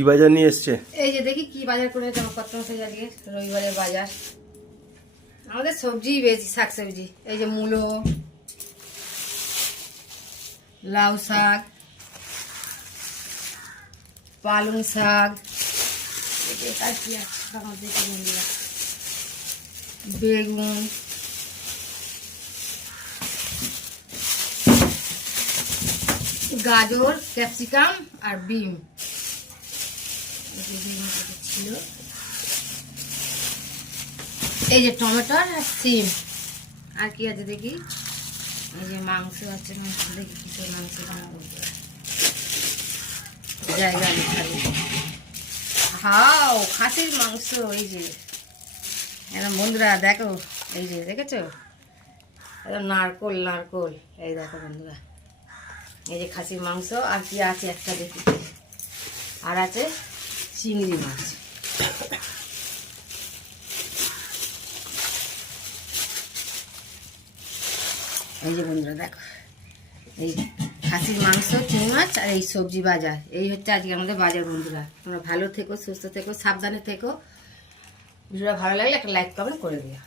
কি বাজার নিয়ে এসছে? এই যে দেখি কি বাজার করে জামা পত্র আছে আজকে রবিবারের বাজার। আমাদের সবজি বেশি, শাক সবজি। এই যে মূলো, লাউ শাক, পালং শাক, বেগুন, গাজর, ক্যাপসিকাম আর বিম ছিল। এই যে টমেটো আর সিম। আর কি আছে দেখি। এই যে মাংস আছে, মাংস দেখি কিছু মাংস বানাবো জায়গা খালি। হাও খাসির মাংস। এই যে একদম বন্ধুরা দেখো, এই যে দেখেছো একদম নারকোল নারকোল। এই দেখো বন্ধুরা, এই যে খাসির মাংস। আর কি আছে একটা দেখি, আর আছে চিংড়ি মাছ। এই যে বন্ধুরা দেখো, এই খাসির মাংস, চিংড়ি মাছ আর এই সবজি বাজার। এই হচ্ছে আজকে আমাদের বাজার বন্ধুরা। তোমরা ভালো থেকো, সুস্থ থেকো, সাবধানে থেকো। ভিডিওটা ভালো লাগলে একটা লাইক কমেন্ট করে দিও।